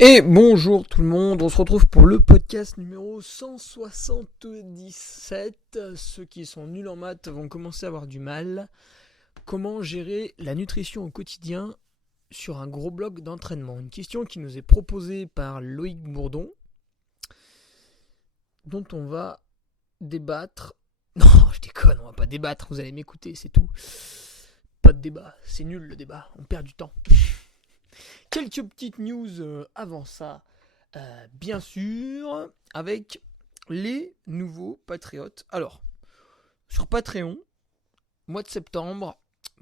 Et bonjour tout le monde, on se retrouve pour le podcast numéro 177. Ceux qui sont nuls en maths vont commencer à avoir du mal. Comment gérer la nutrition au quotidien sur un gros bloc d'entraînement? Une question qui nous est proposée par Loïc Bourdon, dont on va débattre. Non, je déconne, on va pas débattre, vous allez m'écouter, c'est tout. Pas de débat, c'est nul le débat, on perd du temps. Quelques petites news avant ça, bien sûr, avec les nouveaux patriotes. Alors, sur Patreon, mois de septembre,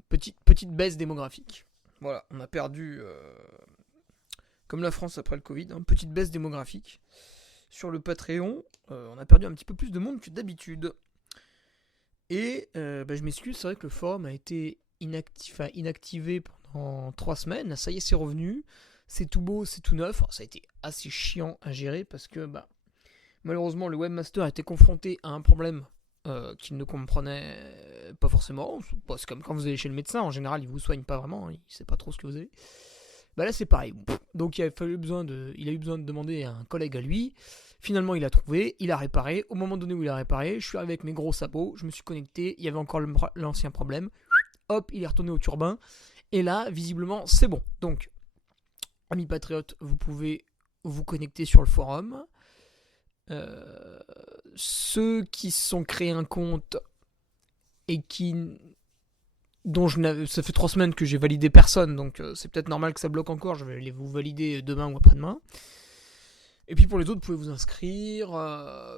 petite baisse démographique. Voilà, on a perdu, comme la France après le Covid, petite baisse démographique. Sur le Patreon, on a perdu un petit peu plus de monde que d'habitude. Et je m'excuse, c'est vrai que le forum a été inactivé pendant 3 semaines. Ça y est, c'est revenu. C'est tout beau, c'est tout neuf. Alors, ça a été assez chiant à gérer parce que malheureusement, le webmaster a été confronté à un problème qu'il ne comprenait pas forcément. C'est comme quand vous allez chez le médecin, en général, il vous soigne pas vraiment, il ne sait pas trop ce que vous avez. Là, c'est pareil. Donc, il a eu besoin de demander à un collègue à lui. Finalement, il a trouvé, il a réparé. Au moment donné où il a réparé, je suis arrivé avec mes gros sabots, je me suis connecté, il y avait encore l'ancien problème. Hop, il est retourné au turbin. Et là, visiblement, c'est bon. Donc, amis patriotes, vous pouvez vous connecter sur le forum. Ceux qui se sont créés un compte et ça fait 3 semaines que j'ai validé personne, donc c'est peut-être normal que ça bloque encore. Je vais aller vous valider demain ou après-demain. Et puis pour les autres, vous pouvez vous inscrire.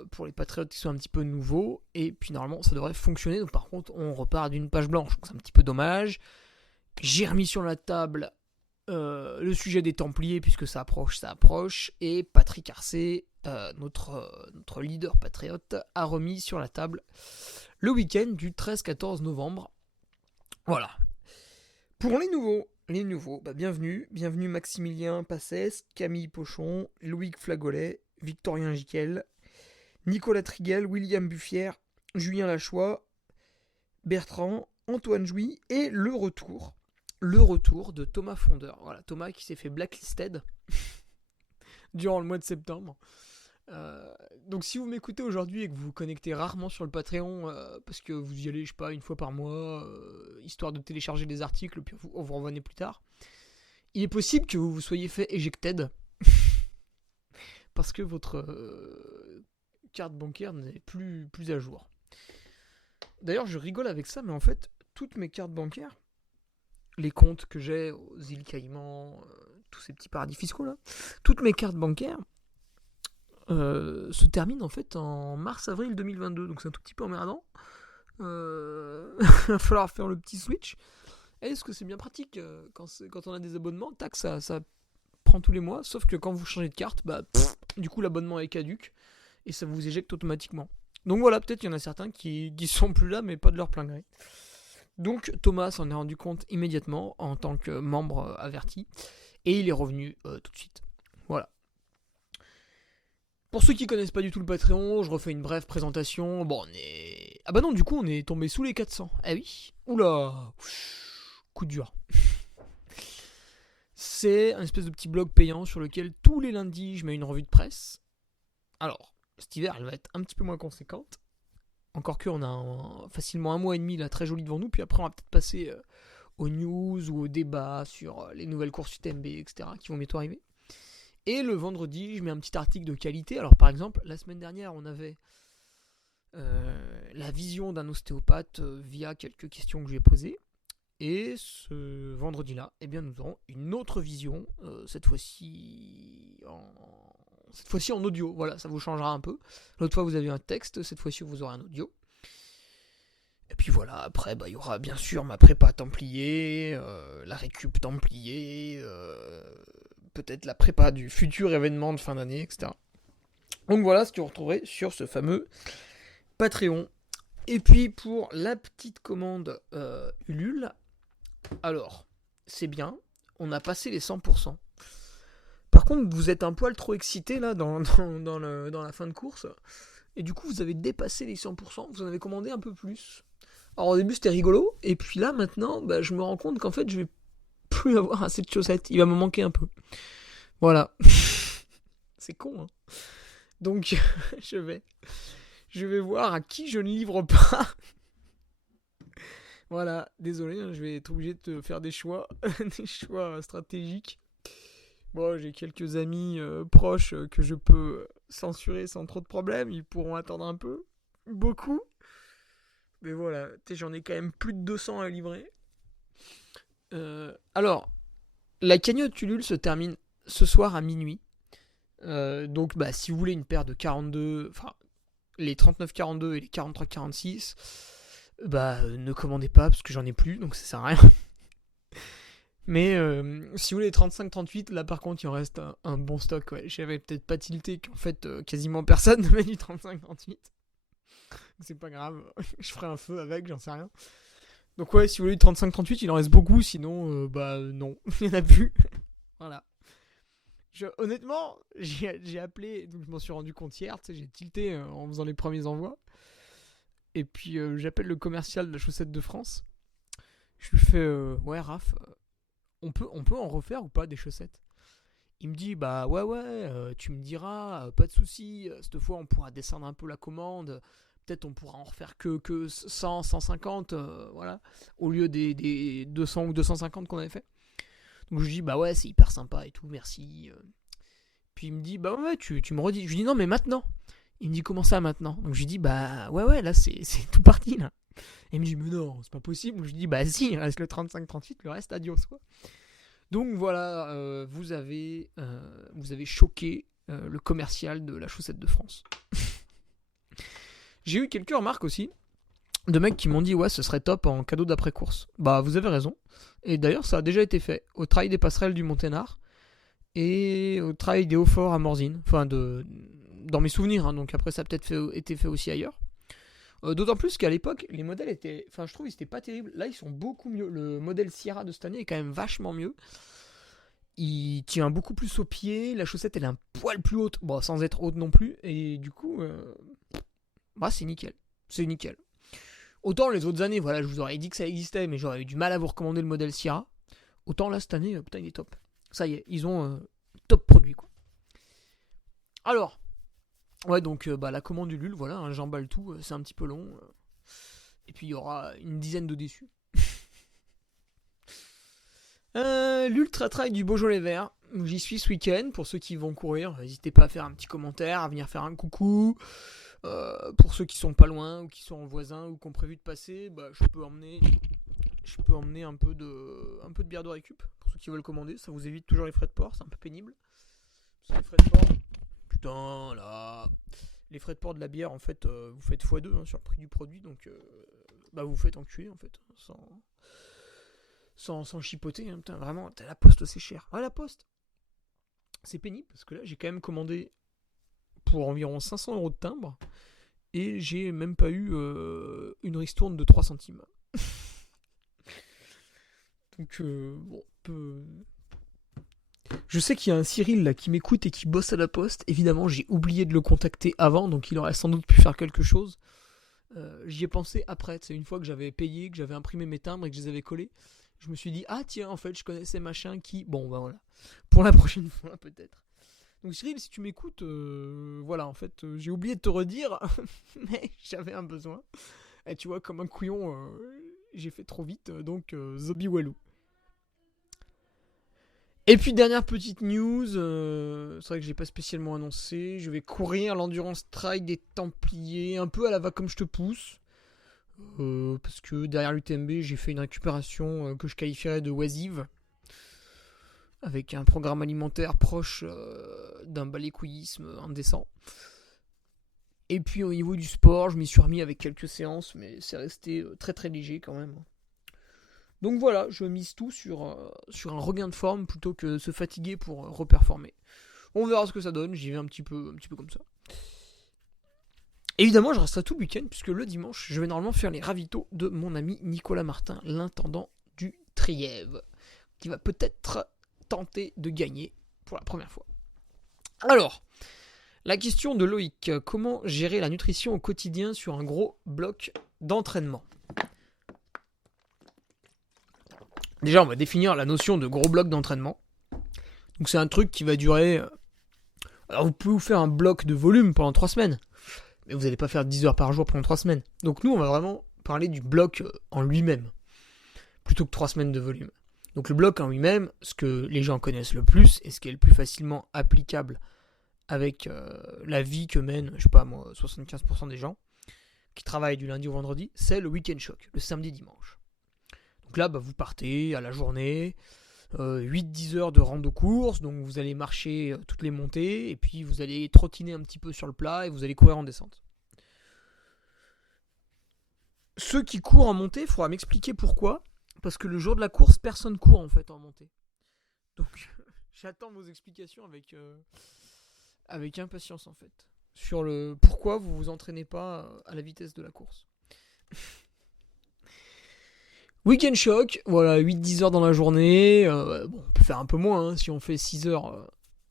Pour les patriotes qui sont un petit peu nouveaux. Et puis normalement, ça devrait fonctionner. Donc par contre, on repart d'une page blanche. Donc c'est un petit peu dommage. J'ai remis sur la table le sujet des Templiers, puisque ça approche. Et Patrick Arcet, notre leader patriote, a remis sur la table le week-end du 13-14 novembre. Voilà. Pour les nouveaux, bienvenue Maximilien Passès, Camille Pochon, Loïc Flagolet, Victorien Jiquel, Nicolas Triguel, William Buffière, Julien Lachois, Bertrand, Antoine Jouy et le retour de Thomas Fondeur. Voilà, Thomas qui s'est fait blacklisted durant le mois de septembre. Donc si vous m'écoutez aujourd'hui et que vous vous connectez rarement sur le Patreon parce que vous y allez, je sais pas, une fois par mois, histoire de télécharger des articles, puis vous revenez plus tard, il est possible que vous vous soyez fait ejected parce que votre carte bancaire n'est plus à jour. D'ailleurs, je rigole avec ça, mais en fait, toutes mes cartes bancaires, les comptes que j'ai aux îles Caïmans, tous ces petits paradis fiscaux là, toutes mes cartes bancaires se termine en fait en mars-avril 2022, donc c'est un tout petit peu emmerdant. Il va falloir faire le petit switch. Est-ce que c'est bien pratique quand on a des abonnements, tac, ça prend tous les mois, sauf que quand vous changez de carte, du coup l'abonnement est caduque et ça vous éjecte automatiquement. Donc voilà, peut-être qu'il y en a certains qui sont plus là, mais pas de leur plein gré. Donc Thomas s'en est rendu compte immédiatement en tant que membre averti et il est revenu tout de suite. Voilà. Pour ceux qui connaissent pas du tout le Patreon, je refais une brève présentation. Bon, on est tombé sous les 400. Ah oui. Oula. Coup dur. C'est un espèce de petit blog payant sur lequel tous les lundis je mets une revue de presse. Alors, cet hiver elle va être un petit peu moins conséquente. Encore que on a facilement 1 mois et demi là très joli devant nous. Puis après on va peut-être passer aux news ou aux débats sur les nouvelles courses UTMB, etc. qui vont bientôt arriver. Et le vendredi, je mets un petit article de qualité. Alors par exemple, la semaine dernière, on avait la vision d'un ostéopathe via quelques questions que je lui ai posées. Et ce vendredi-là, nous aurons une autre vision, cette fois-ci en audio. Voilà, ça vous changera un peu. L'autre fois, vous avez un texte, cette fois-ci, vous aurez un audio. Et puis voilà, après, il y aura bien sûr ma prépa Templier, la récup Templier, peut-être la prépa du futur événement de fin d'année, etc. Donc voilà ce que vous retrouverez sur ce fameux Patreon. Et puis pour la petite commande Ulule, alors c'est bien, on a passé les 100%. Par contre, vous êtes un poil trop excité là dans la fin de course, et du coup vous avez dépassé les 100%, vous en avez commandé un peu plus. Alors au début c'était rigolo, et puis là maintenant, je me rends compte qu'en fait je vais plus avoir assez de chaussettes, il va me manquer un peu. Voilà. C'est con, hein. Donc, je vais voir à qui je ne livre pas. Voilà, désolé, hein, je vais être obligé de te faire des choix, des choix stratégiques. Bon, j'ai quelques amis proches que je peux censurer sans trop de problèmes. Ils pourront attendre un peu. Beaucoup. Mais voilà, j'en ai quand même plus de 200 à livrer. Alors, la cagnotte Ulule se termine ce soir à minuit. Donc, bah, si vous voulez une paire de 42, enfin, les 39-42 et les 43-46, bah, ne commandez pas parce que j'en ai plus, donc ça sert à rien. Mais si vous voulez les 35-38, là par contre, il en reste un bon stock. Ouais. J'avais peut-être pas tilté qu'en fait, quasiment personne ne met du 35-38. C'est pas grave, je ferai un feu avec, j'en sais rien. Donc ouais, si vous voulez du 35-38, il en reste beaucoup, sinon, bah non, il n'y en a plus. Voilà. Honnêtement, j'ai appelé, donc je m'en suis rendu compte hier, j'ai tilté en faisant les premiers envois. Et puis j'appelle le commercial de la chaussette de France. Je lui fais, ouais Raph, on peut en refaire ou pas des chaussettes? Il me dit, bah ouais, tu me diras, pas de soucis, cette fois on pourra descendre un peu la commande, peut-être on pourra en refaire que 100, 150, voilà, au lieu des 200 ou 250 qu'on avait fait. Donc je lui dis, bah ouais, c'est hyper sympa et tout, merci. Puis il me dit, bah ouais, tu me redis. Je lui dis, non, mais maintenant. Il me dit, comment ça maintenant? Donc je lui dis, bah ouais, là c'est tout parti là. Et il me dit, mais non, c'est pas possible. Je lui dis, bah si, il reste le 35-38, le reste, adios quoi. Donc voilà, vous avez choqué le commercial de la chaussette de France. J'ai eu quelques remarques aussi de mecs qui m'ont dit, ouais, ce serait top en cadeau d'après-course. Bah vous avez raison. Et d'ailleurs, ça a déjà été fait au Trail des Passerelles du Monténard et au Trail des Hauts-Forts à Morzine. Enfin, dans mes souvenirs, hein, donc après ça a peut-être été fait aussi ailleurs. D'autant plus qu'à l'époque, les modèles étaient. Enfin, je trouve qu'ils étaient pas terribles. Là, ils sont beaucoup mieux. Le modèle Sierra de cette année est quand même vachement mieux. Il tient beaucoup plus au pied. La chaussette, elle est un poil plus haute. Bon, sans être haute non plus. Et du coup, bah, c'est nickel. C'est nickel. Autant les autres années, voilà, je vous aurais dit que ça existait, mais j'aurais eu du mal à vous recommander le modèle Sierra. Autant là, cette année, putain, il est top. Ça y est, ils ont top produit, quoi. Alors, ouais, donc bah, la commande Ulule, voilà, hein, j'emballe tout, c'est un petit peu long. Et puis il y aura une dizaine de déçus. L'Ultra Trail du Beaujolais Vert, j'y suis ce week-end. Pour ceux qui vont courir, n'hésitez pas à faire un petit commentaire, à venir faire un coucou. Pour ceux qui sont pas loin ou qui sont en voisin ou qui ont prévu de passer, bah, je peux emmener un peu de bière de récup pour ceux qui veulent commander. Ça vous évite toujours les frais de port, c'est un peu pénible. Parce que les frais de port, putain là, les frais de port de la bière en fait, vous faites x2 hein, sur le prix du produit, donc bah vous faites enculer en fait, sans chipoter. Hein, putain, vraiment, la poste c'est cher. Ouais, la poste, c'est pénible parce que là j'ai quand même commandé pour environ 500 € de timbre et j'ai même pas eu une ristourne de 3 centimes. Donc bon, je sais qu'il y a un Cyril là qui m'écoute et qui bosse à la poste. Évidemment, j'ai oublié de le contacter avant, donc il aurait sans doute pu faire quelque chose. J'y ai pensé après, c'est une fois que j'avais payé, que j'avais imprimé mes timbres et que je les avais collés. Je me suis dit, ah tiens, en fait, je connaissais machin qui... Bon, bah voilà. Pour la prochaine fois, peut-être. Donc Cyril, si tu m'écoutes, voilà, en fait, j'ai oublié de te redire, mais j'avais un besoin. Et tu vois, comme un couillon, j'ai fait trop vite, donc Zobi Walou. Et puis dernière petite news, c'est vrai que je l'ai pas spécialement annoncé, je vais courir l'Endurance Trail des Templiers, un peu à la va comme je te pousse, parce que derrière l'UTMB j'ai fait une récupération que je qualifierais de oisive, avec un programme alimentaire proche d'un balécouillisme indécent. Et puis au niveau du sport, je m'y suis remis avec quelques séances, mais c'est resté très très léger quand même. Donc voilà, je mise tout sur un regain de forme plutôt que se fatiguer pour reperformer. On verra ce que ça donne, j'y vais un petit peu comme ça. Évidemment, je resterai tout le week-end puisque le dimanche, je vais normalement faire les ravitaux de mon ami Nicolas Martin, l'intendant du Trièves, qui va peut-être tenter de gagner pour la première fois. Alors, la question de Loïc, comment gérer la nutrition au quotidien sur un gros bloc d'entraînement? Déjà, on va définir la notion de gros bloc d'entraînement. Donc c'est un truc qui va durer... Alors vous pouvez vous faire un bloc de volume pendant 3 semaines, mais vous n'allez pas faire 10 heures par jour pendant 3 semaines. Donc nous, on va vraiment parler du bloc en lui-même, plutôt que 3 semaines de volume. Donc le bloc en lui-même, ce que les gens connaissent le plus, et ce qui est le plus facilement applicable avec la vie que mènent, je sais pas moi, 75% des gens qui travaillent du lundi au vendredi, c'est le week-end choc, le samedi-dimanche. Donc là, vous partez à la journée, 8-10 heures de rando-course, donc vous allez marcher toutes les montées, et puis vous allez trottiner un petit peu sur le plat, et vous allez courir en descente. Ceux qui courent en montée, il faudra m'expliquer pourquoi, parce que le jour de la course, personne court en fait en montée. Donc j'attends vos explications avec impatience en fait, sur le pourquoi vous vous entraînez pas à la vitesse de la course. Week-end choc, voilà, 8-10 heures dans la journée. Bon, on peut faire un peu moins, hein, si on fait 6 heures,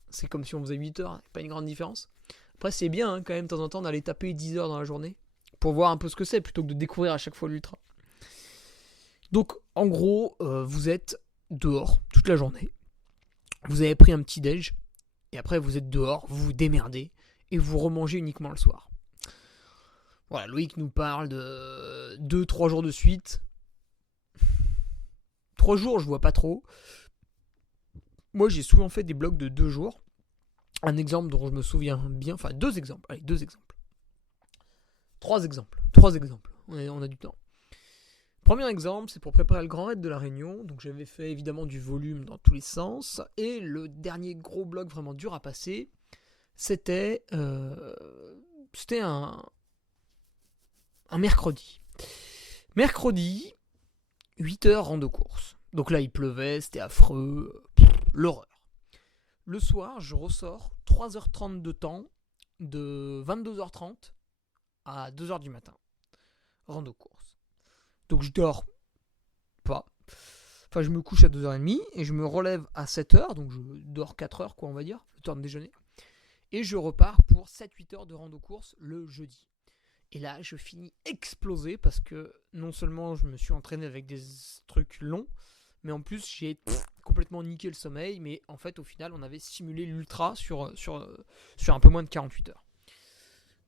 c'est comme si on faisait 8 heures, pas une grande différence. Après, c'est bien quand même, de temps en temps, d'aller taper 10 heures dans la journée, pour voir un peu ce que c'est, plutôt que de découvrir à chaque fois l'ultra. Donc, en gros, vous êtes dehors toute la journée. Vous avez pris un petit déj, et après, vous êtes dehors, vous vous démerdez, et vous remangez uniquement le soir. Voilà, Loïc nous parle de 2-3 jours de suite. 3 jours, je vois pas trop. Moi, j'ai souvent fait des blocs de 2 jours. Un exemple dont je me souviens bien, enfin 2 exemples. Allez, 2 exemples. 3 exemples. On a du temps. Premier exemple, c'est pour préparer le Grand Raid de la Réunion. Donc j'avais fait évidemment du volume dans tous les sens. Et le dernier gros bloc vraiment dur à passer, c'était un mercredi. Mercredi, 8 heures rando course. Donc là, il pleuvait, c'était affreux, l'horreur. Le soir, je ressors 3h30 de temps, de 22h30 à 2h du matin. Rando course. Donc je dors pas. Enfin, je me couche à 2h30 et je me relève à 7h, donc je dors 4h, on va dire, le temps de déjeuner. Et je repars pour 7-8 heures de rando course le jeudi. Et là, je finis explosé parce que non seulement je me suis entraîné avec des trucs longs, mais en plus j'ai complètement niqué le sommeil. Mais en fait, au final, on avait simulé l'ultra sur un peu moins de 48 heures.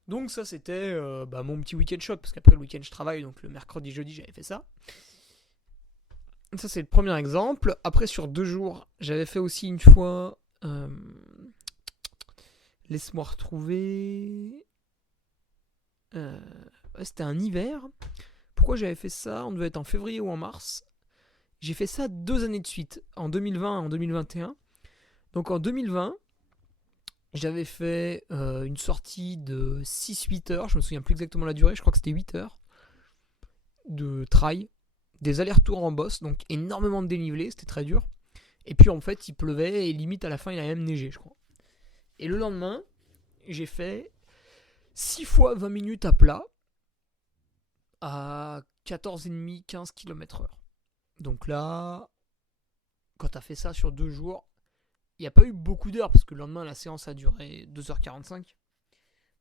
Donc ça, c'était mon petit week-end choc, parce qu'après le week-end, je travaille, donc le mercredi, jeudi, j'avais fait ça. Ça, c'est le premier exemple. Après, sur 2 jours, j'avais fait aussi une fois... Laisse-moi retrouver... c'était un hiver. Pourquoi j'avais fait ça? On devait être en février ou en mars. J'ai fait ça 2 années de suite, en 2020 et en 2021. Donc en 2020, j'avais fait une sortie de 6-8 heures. Je me souviens plus exactement la durée, je crois que c'était 8 heures de trail, des allers-retours en bosse, donc énormément de dénivelé, c'était très dur. Et puis en fait, il pleuvait et limite à la fin, il a même neigé, je crois. Et le lendemain, j'ai fait 6 fois 20 minutes à plat à 14,5-15 km/h. Donc là, quand t'as fait ça sur 2 jours, il n'y a pas eu beaucoup d'heures parce que le lendemain, la séance a duré 2h45.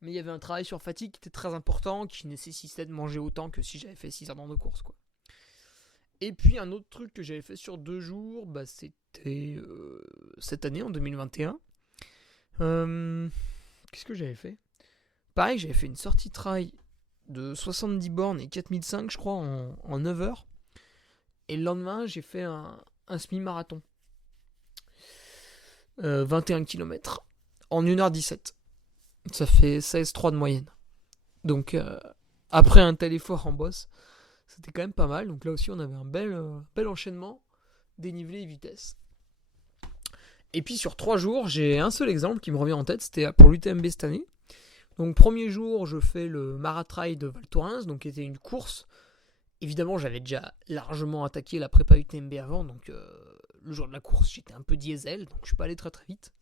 Mais il y avait un travail sur fatigue qui était très important, qui nécessitait de manger autant que si j'avais fait 6 heures de course, quoi. Et puis un autre truc que j'avais fait sur 2 jours, c'était cette année, en 2021. Qu'est-ce que j'avais fait? Pareil, j'avais fait une sortie trail de 70 bornes et 4005, je crois, en 9 heures. Et le lendemain, j'ai fait un semi-marathon. 21 km en 1h17. Ça fait 16,3 de moyenne. Donc, après un tel effort en bosse, c'était quand même pas mal. Donc là aussi, on avait un bel enchaînement, dénivelé et vitesse. Et puis sur 3 jours, j'ai un seul exemple qui me revient en tête, c'était pour l'UTMB cette année. Donc premier jour, je fais le Maratrail de Val Thorens, donc qui était une course. Évidemment, j'avais déjà largement attaqué la prépa UTMB avant, donc le jour de la course, j'étais un peu diesel, donc je suis pas allé très très vite.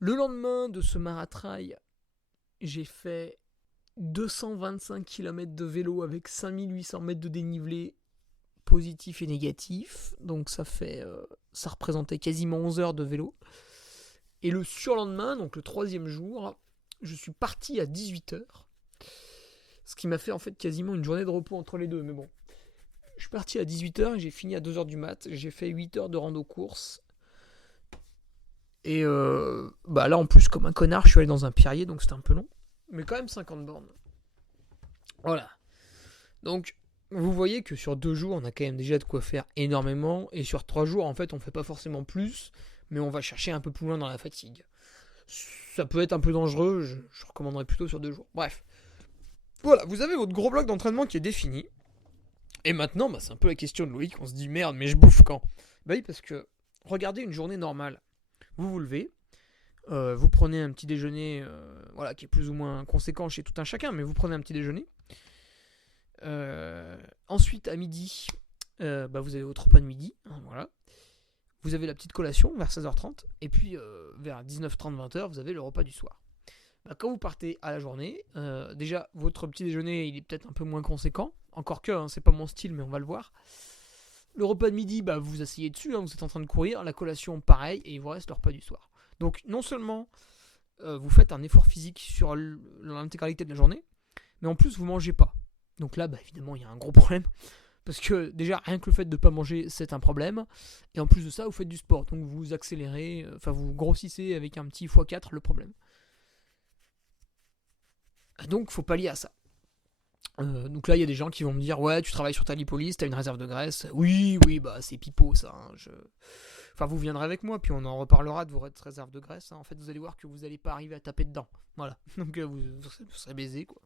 Le lendemain de ce Maratrail, j'ai fait 225 km de vélo avec 5800 mètres de dénivelé positif et négatif. Donc ça représentait quasiment 11 heures de vélo. Et le surlendemain, donc le 3e jour, je suis parti à 18 heures. Ce qui m'a fait en fait quasiment une journée de repos entre les deux. Mais bon, je suis parti à 18 heures et j'ai fini à 2 heures du mat. J'ai fait 8 heures de rando course. Et là, en plus, comme un connard, je suis allé dans un pierrier, donc c'était un peu long. Mais quand même 50 bornes. Voilà. Donc, vous voyez que sur 2 jours, on a quand même déjà de quoi faire énormément. Et sur 3 jours, en fait, on fait pas forcément plus, mais on va chercher un peu plus loin dans la fatigue. Ça peut être un peu dangereux, je recommanderais plutôt sur 2 jours. Bref. Voilà, vous avez votre gros bloc d'entraînement qui est défini. Et maintenant, c'est un peu la question de Loïc. On se dit merde, mais je bouffe quand? Bah oui, parce que regardez une journée normale. Vous vous levez, vous prenez un petit déjeuner, qui est plus ou moins conséquent chez tout un chacun, mais vous prenez un petit déjeuner. Ensuite, à midi, vous avez votre repas de midi. Voilà. Vous avez la petite collation vers 16h30. Et puis, vers 19h30, 20h, vous avez le repas du soir. Quand vous partez à la journée, déjà, votre petit déjeuner, il est peut-être un peu moins conséquent. Encore que, c'est pas mon style, mais on va le voir. Le repas de midi, vous vous asseyez dessus, vous êtes en train de courir. La collation, pareil, et il vous reste le repas du soir. Donc, non seulement vous faites un effort physique sur l'intégralité de la journée, mais en plus, vous mangez pas. Donc là, évidemment, il y a un gros problème. Parce que déjà, rien que le fait de ne pas manger, c'est un problème. Et en plus de ça, vous faites du sport. Donc vous accélérez, vous grossissez avec un petit x4 le problème. Donc faut pallier à ça. Donc là, il y a des gens qui vont me dire, ouais, tu travailles sur ta lipolyse, t'as une réserve de graisse. Oui, c'est pipeau ça. Vous viendrez avec moi, puis on en reparlera de vos réserves de graisse. En fait, vous allez voir que vous n'allez pas arriver à taper dedans. Voilà. Donc vous serez baisé, quoi.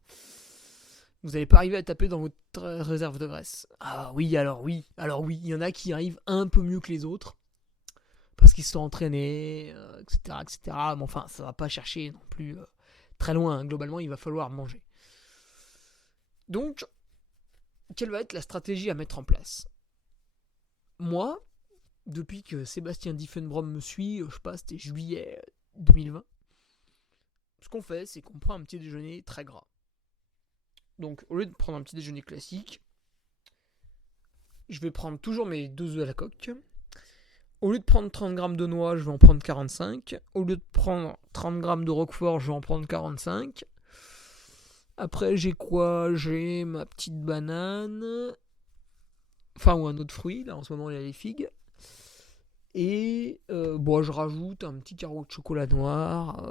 Vous n'allez pas arriver à taper dans votre réserve de graisse. Ah oui, alors oui, il y en a qui arrivent un peu mieux que les autres, parce qu'ils se sont entraînés, etc., etc. Mais enfin, ça va pas chercher non plus très loin. Globalement, il va falloir manger. Donc, quelle va être la stratégie à mettre en place? Moi, depuis que Sébastien Diffenbrom me suit, je sais pas, c'était juillet 2020, ce qu'on fait, c'est qu'on prend un petit déjeuner très gras. Donc, au lieu de prendre un petit déjeuner classique, je vais prendre toujours mes 2 œufs à la coque. Au lieu de prendre 30 grammes de noix, je vais en prendre 45. Au lieu de prendre 30 grammes de roquefort, je vais en prendre 45. Après, j'ai quoi? J'ai ma petite banane. Ou un autre fruit. Là, en ce moment, il y a les figues. Et je rajoute un petit carreau de chocolat noir.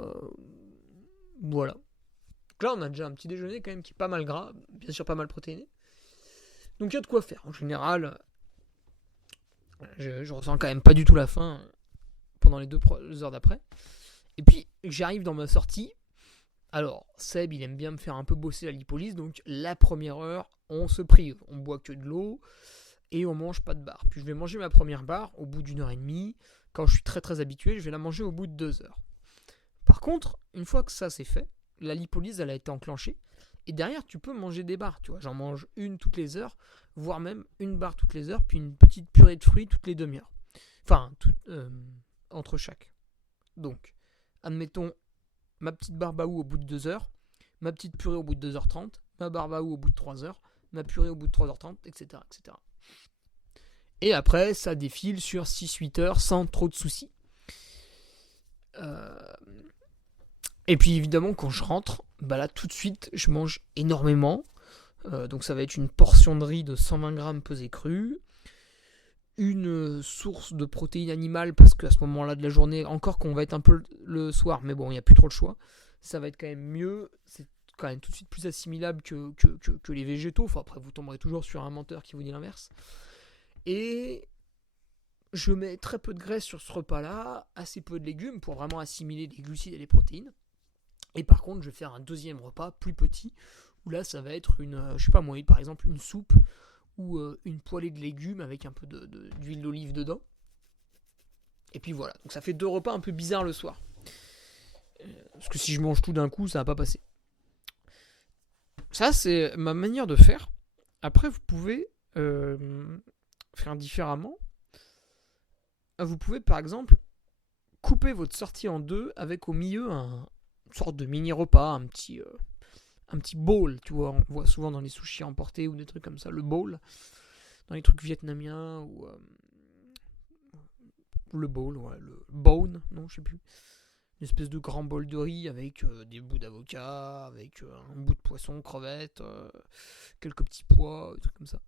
Voilà. Donc là, on a déjà un petit déjeuner quand même qui est pas mal gras, bien sûr pas mal protéiné. Donc il y a de quoi faire. En général, je ressens quand même pas du tout la faim pendant les 2 heures d'après. Et puis, j'arrive dans ma sortie. Alors, Seb, il aime bien me faire un peu bosser la lipolyse. Donc, la première heure, on se prive. On boit que de l'eau et on mange pas de barre. Puis, je vais manger ma première barre au bout d'1 heure et demie. Quand je suis très très habitué, je vais la manger au bout de 2 heures. Par contre, une fois que ça c'est fait, la lipolyse, elle a été enclenchée. Et derrière, tu peux manger des barres. Tu vois, j'en mange une toutes les heures, voire même une barre toutes les heures, puis une petite purée de fruits toutes les demi-heures. Entre chaque. Donc, admettons, ma petite barre Baou au bout de 2 heures, ma petite purée au bout de 2h30, ma barre Baou au bout de 3 heures, ma purée au bout de 3h30, etc., etc. Et après, ça défile sur 6-8 heures sans trop de soucis. Et puis évidemment, quand je rentre, là tout de suite, je mange énormément. Donc ça va être une portion de riz de 120 grammes pesée crue, une source de protéines animales, parce qu'à ce moment-là de la journée, encore qu'on va être un peu le soir, mais bon, il n'y a plus trop le choix, ça va être quand même mieux, c'est quand même tout de suite plus assimilable que les végétaux. Après, vous tomberez toujours sur un menteur qui vous dit l'inverse. Et je mets très peu de graisse sur ce repas-là, assez peu de légumes pour vraiment assimiler les glucides et les protéines. Et par contre, je vais faire un deuxième repas plus petit, où là, ça va être par exemple une soupe ou une poêlée de légumes avec un peu d'huile d'olive dedans. Et puis voilà, donc ça fait 2 repas un peu bizarres le soir. Parce que si je mange tout d'un coup, ça va pas passer. Ça, c'est ma manière de faire. Après, vous pouvez faire différemment. Vous pouvez, par exemple, couper votre sortie en 2 avec au milieu une sorte de mini-repas, un petit bowl, tu vois, on voit souvent dans les sushis emportés ou des trucs comme ça, le bowl, dans les trucs vietnamiens ou le bowl, ouais, le bone, non, je sais plus, une espèce de grand bol de riz avec des bouts d'avocat, avec un bout de poisson, crevettes, quelques petits pois, des trucs comme ça.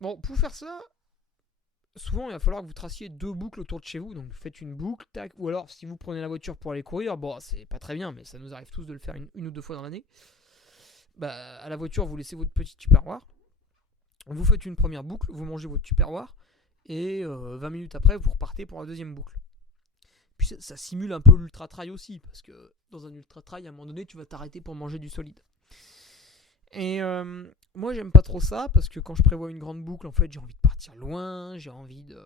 Bon, pour faire ça, souvent il va falloir que vous traciez 2 boucles autour de chez vous. Donc vous faites une boucle, tac, ou alors si vous prenez la voiture pour aller courir, bon c'est pas très bien, mais ça nous arrive tous de le faire une ou deux fois dans l'année. Bah, à la voiture, vous laissez votre petit tupperware, vous faites une première boucle, vous mangez votre tupperware, et 20 minutes après, vous repartez pour la deuxième boucle. Puis ça simule un peu l'ultra-trail aussi, parce que dans un ultra-trail, à un moment donné, tu vas t'arrêter pour manger du solide. Et moi, j'aime pas trop ça, parce que quand je prévois une grande boucle, en fait, j'ai envie de partir loin, j'ai envie de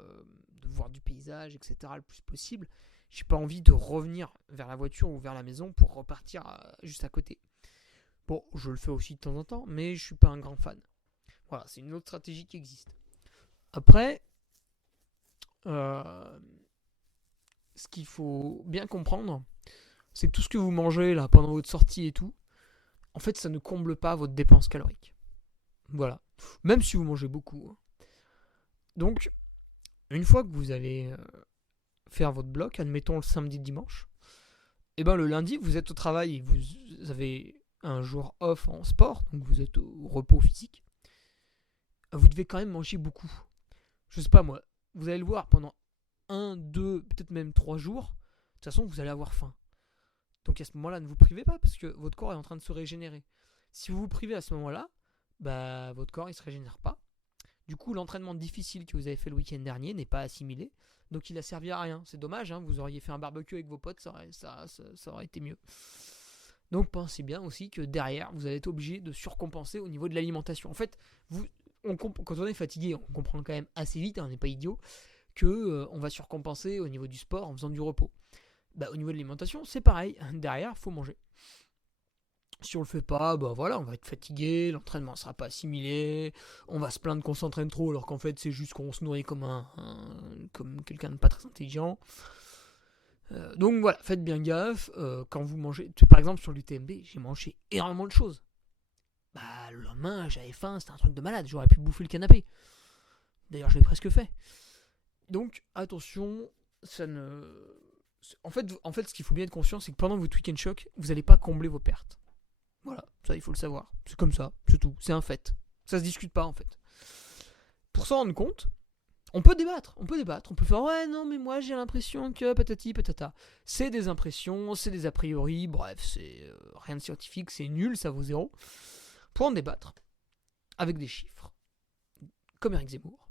voir du paysage, etc. le plus possible. J'ai pas envie de revenir vers la voiture ou vers la maison pour repartir juste à côté. Bon, je le fais aussi de temps en temps, mais je suis pas un grand fan. Voilà, c'est une autre stratégie qui existe. Après, ce qu'il faut bien comprendre, c'est que tout ce que vous mangez là pendant votre sortie et tout, en fait, ça ne comble pas votre dépense calorique. Voilà. Même si vous mangez beaucoup. Donc, une fois que vous allez faire votre bloc, admettons le samedi dimanche, et ben le lundi, vous êtes au travail et vous avez un jour off en sport, donc vous êtes au repos physique, vous devez quand même manger beaucoup. Je sais pas moi, vous allez le voir pendant 1, 2, peut-être même 3 jours, de toute façon vous allez avoir faim. Donc à ce moment-là, ne vous privez pas parce que votre corps est en train de se régénérer. Si vous vous privez à ce moment-là, bah, votre corps il se régénère pas. Du coup, l'entraînement difficile que vous avez fait le week-end dernier n'est pas assimilé, donc il a servi à rien. C'est dommage, hein, vous auriez fait un barbecue avec vos potes, ça aurait été mieux. Donc pensez bien aussi que derrière, vous allez être obligé de surcompenser au niveau de l'alimentation. En fait, quand on est fatigué, on comprend quand même assez vite, hein, on n'est pas idiot, que on va surcompenser au niveau du sport en faisant du repos. Bah, au niveau de l'alimentation, c'est pareil. Derrière, il faut manger. Si on le fait pas, bah voilà, on va être fatigué, l'entraînement ne sera pas assimilé, on va se plaindre qu'on s'entraîne trop alors qu'en fait c'est juste qu'on se nourrit comme comme quelqu'un de pas très intelligent. Donc voilà, faites bien gaffe quand vous mangez. Par exemple sur l'UTMB, j'ai mangé énormément de choses. Bah le lendemain j'avais faim, c'était un truc de malade, j'aurais pu bouffer le canapé. D'ailleurs je l'ai presque fait. Donc attention, ça ne... En fait, ce qu'il faut bien être conscient, c'est que pendant votre week-end choc, vous n'allez pas combler vos pertes. Voilà, ça il faut le savoir. C'est comme ça, c'est tout, c'est un fait. Ça se discute pas en fait. Pour s'en rendre compte, on peut débattre, on peut faire ouais non mais moi j'ai l'impression que patati patata. C'est des impressions, c'est des a priori, bref, c'est rien de scientifique, c'est nul, ça vaut zéro. Pour en débattre, avec des chiffres, comme Eric Zemmour,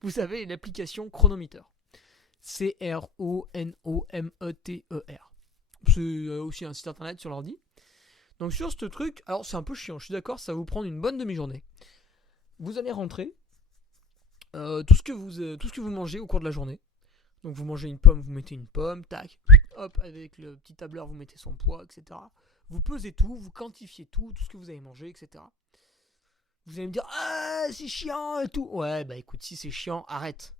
vous savez l'application Chronometer. C-R-O-N-O-M-E-T-E-R. C'est aussi un site internet sur l'ordi. Donc sur ce truc, alors c'est un peu chiant, je suis d'accord, ça va vous prendre une bonne demi-journée. Vous allez rentrer tout ce que vous mangez au cours de la journée. Donc vous mangez une pomme, vous mettez une pomme, tac, hop, avec le petit tableur, vous mettez son poids, etc. Vous pesez tout, vous quantifiez tout ce que vous avez mangé, etc. Vous allez me dire, ah, c'est chiant et tout. Ouais, bah écoute, si c'est chiant, arrête.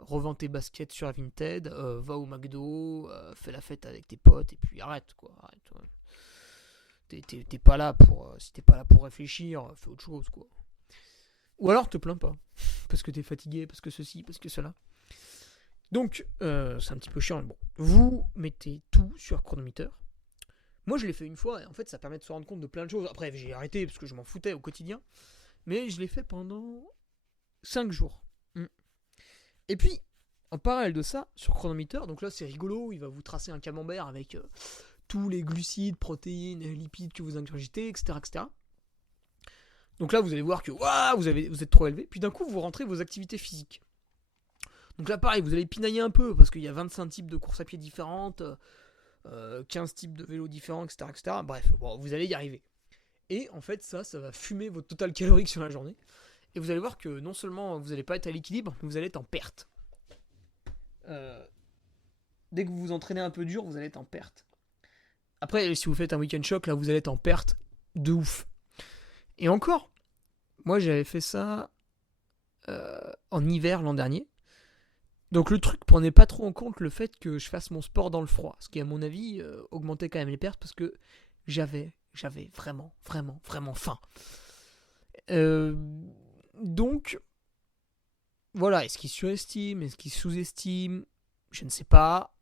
Revends tes baskets sur Vinted, va au McDo, fais la fête avec tes potes, et puis arrête, quoi. Arrête, ouais. T'es pas là pour... si t'es pas là pour réfléchir, fais autre chose, quoi. Ou alors te plains pas, parce que t'es fatigué, parce que ceci, parce que cela. Donc, c'est un petit peu chiant, mais bon. Vous mettez tout sur Chronometer. Moi, je l'ai fait une fois, et en fait, ça permet de se rendre compte de plein de choses. Après, j'ai arrêté, parce que je m'en foutais au quotidien. Mais je l'ai fait pendant 5 jours. Et puis, en parallèle de ça, sur Chronometer, donc là, c'est rigolo, il va vous tracer un camembert avec tous les glucides, protéines, lipides que vous ingurgitez, etc., etc. Donc là, vous allez voir que vous êtes trop élevé. Puis d'un coup, vous rentrez vos activités physiques. Donc là, pareil, vous allez pinailler un peu parce qu'il y a 25 types de courses à pied différentes, 15 types de vélos différents, etc., etc. Bref, bon, vous allez y arriver. Et en fait, ça va fumer votre total calorique sur la journée. Et vous allez voir que non seulement vous n'allez pas être à l'équilibre, mais vous allez être en perte. Dès que vous vous entraînez un peu dur, vous allez être en perte. Après, si vous faites un week-end choc, là, vous allez être en perte de ouf. Et encore, moi j'avais fait ça en hiver l'an dernier. Donc le truc, prenez pas trop en compte le fait que je fasse mon sport dans le froid. Ce qui, à mon avis, augmentait quand même les pertes parce que j'avais vraiment faim. Donc, voilà, est-ce qu'il surestime, est-ce qu'il sous-estime, je ne sais pas.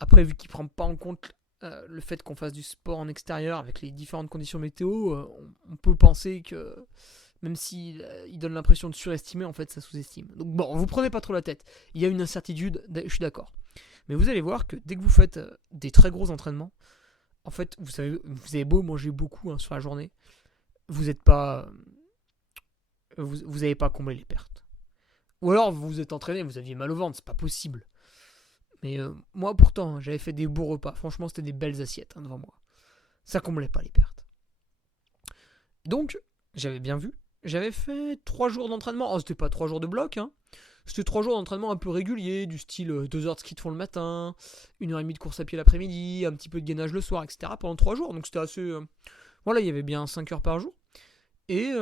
Après, vu qu'il ne prend pas en compte le fait qu'on fasse du sport en extérieur avec les différentes conditions météo, on peut penser que Même s'il il donne l'impression de surestimer, en fait, ça sous-estime. Donc bon, vous prenez pas trop la tête. Il y a une incertitude, je suis d'accord. Mais vous allez voir que dès que vous faites des très gros entraînements, en fait, vous avez beau manger beaucoup sur la journée, vous n'êtes pas, vous n'avez pas comblé les pertes. Ou alors vous vous êtes entraîné, vous aviez mal au ventre, c'est pas possible. Mais moi pourtant, j'avais fait des beaux repas. Franchement, c'était des belles assiettes devant moi. Ça comblait pas les pertes. Donc, j'avais bien vu. J'avais fait 3 jours d'entraînement. Oh, c'était pas 3 jours de bloc, C'était 3 jours d'entraînement un peu réguliers, du style 2 heures de ski de fond le matin, 1h30 de course à pied l'après-midi, un petit peu de gainage le soir, etc. pendant 3 jours. Donc c'était assez... Voilà, il y avait bien 5 heures par jour. Et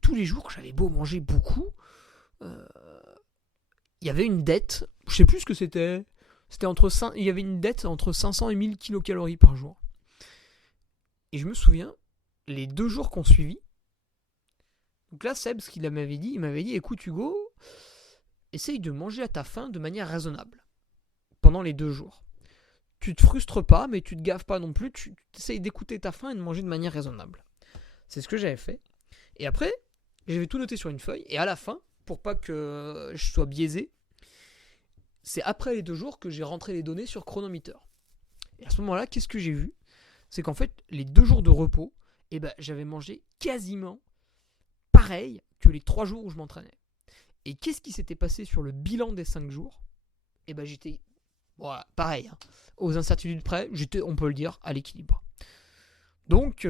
tous les jours, j'avais beau manger beaucoup, il y avait une dette, je sais plus ce que c'était. Il y avait une dette entre 500 et 1000 kilocalories par jour. Et je me souviens, les 2 jours qu'on suivit, donc là, Seb, ce qu'il m'avait dit, il m'avait dit, écoute Hugo, essaye de manger à ta faim de manière raisonnable pendant les 2 jours. Tu te frustres pas, mais tu te gaves pas non plus, tu essayes d'écouter ta faim et de manger de manière raisonnable. C'est ce que j'avais fait. Et après, j'avais tout noté sur une feuille, et à la fin, pour pas que je sois biaisé, c'est après les 2 jours que j'ai rentré les données sur Chronometer. Et à ce moment-là, qu'est-ce que j'ai vu ? C'est qu'en fait, les 2 jours de repos, j'avais mangé quasiment pareil que les 3 jours où je m'entraînais. Et qu'est-ce qui s'était passé sur le bilan des 5 jours ? J'étais pareil. Aux incertitudes près, j'étais, on peut le dire, à l'équilibre. Donc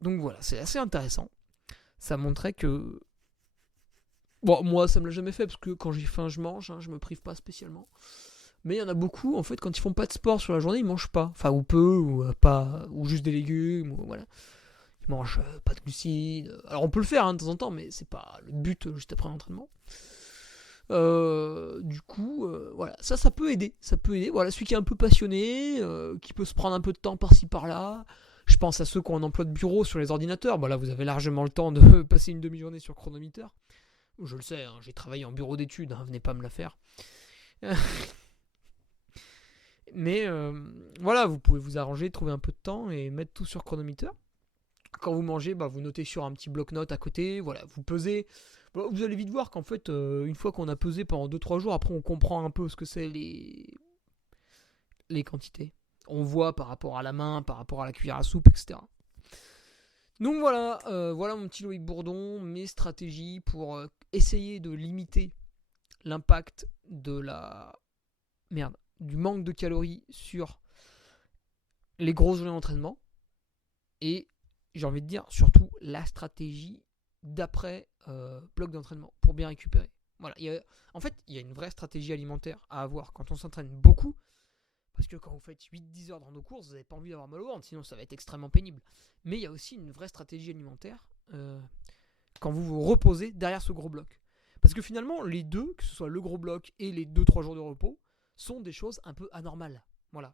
voilà, c'est assez intéressant. Ça montrait que... Bon, moi, ça me l'a jamais fait, parce que quand j'ai faim, je mange, je me prive pas spécialement. Mais il y en a beaucoup, en fait, quand ils font pas de sport sur la journée, ils mangent pas. Enfin, ou peu, ou pas, ou juste des légumes, ou voilà. Ils mangent pas de glucides. Alors, on peut le faire de temps en temps, mais c'est pas le but juste après l'entraînement. Du coup, voilà, ça peut aider. Ça peut aider. Voilà, celui qui est un peu passionné, qui peut se prendre un peu de temps par-ci par-là. Je pense à ceux qui ont un emploi de bureau sur les ordinateurs. Là, vous avez largement le temps de passer une demi-journée sur Chronometer. Je le sais, j'ai travaillé en bureau d'études, venez pas me la faire. Mais voilà, vous pouvez vous arranger, trouver un peu de temps et mettre tout sur Chronometer. Quand vous mangez, vous notez sur un petit bloc-notes à côté. Voilà, vous pesez. Vous allez vite voir qu'en fait, une fois qu'on a pesé pendant 2-3 jours, après on comprend un peu ce que c'est les quantités. On voit par rapport à la main, par rapport à la cuillère à soupe, etc. Donc voilà, voilà mon petit Loïc Bourdon, mes stratégies pour essayer de limiter l'impact du manque de calories sur les grosses journées d'entraînement. Et j'ai envie de dire surtout la stratégie d'après bloc d'entraînement pour bien récupérer. Voilà, il y a une vraie stratégie alimentaire à avoir quand on s'entraîne beaucoup. Parce que quand vous faites 8-10 heures dans nos courses, vous n'avez pas envie d'avoir mal au ventre, sinon ça va être extrêmement pénible. Mais il y a aussi une vraie stratégie alimentaire quand vous vous reposez derrière ce gros bloc. Parce que finalement, les deux, que ce soit le gros bloc et les 2-3 jours de repos, sont des choses un peu anormales. Voilà.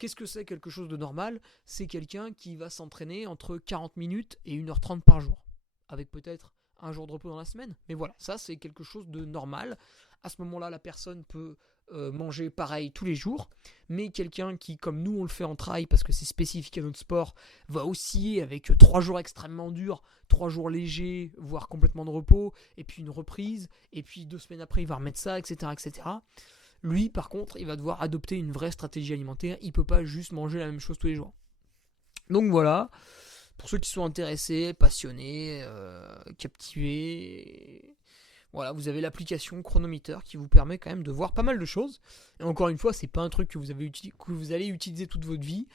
Qu'est-ce que c'est quelque chose de normal ? C'est quelqu'un qui va s'entraîner entre 40 minutes et 1h30 par jour. Avec peut-être un jour de repos dans la semaine. Mais voilà, ça c'est quelque chose de normal. À ce moment-là, la personne peut manger pareil tous les jours, mais quelqu'un qui, comme nous on le fait en trail parce que c'est spécifique à notre sport, va osciller avec 3 jours extrêmement durs, 3 jours légers, voire complètement de repos, et puis une reprise, et puis 2 semaines après il va remettre ça, etc. etc. Lui, par contre, il va devoir adopter une vraie stratégie alimentaire, il peut pas juste manger la même chose tous les jours. Donc voilà, pour ceux qui sont intéressés, passionnés, captivés... Voilà, vous avez l'application Chronometer qui vous permet quand même de voir pas mal de choses. Et encore une fois, c'est pas un truc que vous allez utiliser toute votre vie.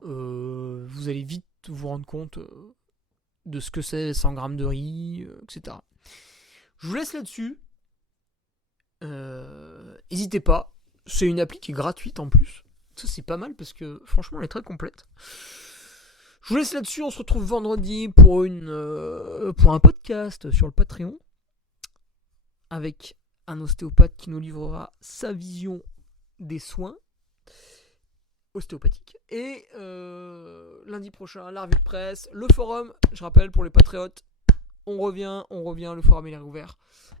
Vous allez vite vous rendre compte de ce que c'est 100 grammes de riz, etc. Je vous laisse là-dessus. N'hésitez pas. C'est une appli qui est gratuite en plus. Ça, c'est pas mal parce que franchement, elle est très complète. Je vous laisse là-dessus. On se retrouve vendredi pour un podcast sur le Patreon, avec un ostéopathe qui nous livrera sa vision des soins ostéopathiques. Et lundi prochain, la revue de presse, le forum, je rappelle pour les patriotes, on revient, le forum est ouvert.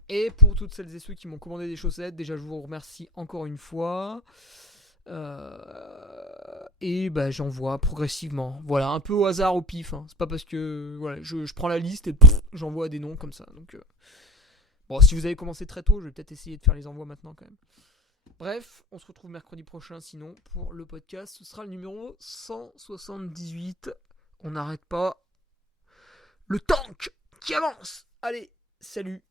Et pour toutes celles et ceux qui m'ont commandé des chaussettes, déjà je vous remercie encore une fois. Et bah, j'envoie progressivement. Voilà, un peu au hasard, au pif. Hein. C'est pas parce que voilà, je prends la liste et j'envoie des noms comme ça. Donc, bon, si vous avez commencé très tôt, je vais peut-être essayer de faire les envois maintenant quand même. Bref, on se retrouve mercredi prochain sinon pour le podcast. Ce sera le numéro 178. On n'arrête pas. Le tank qui avance. Allez, salut.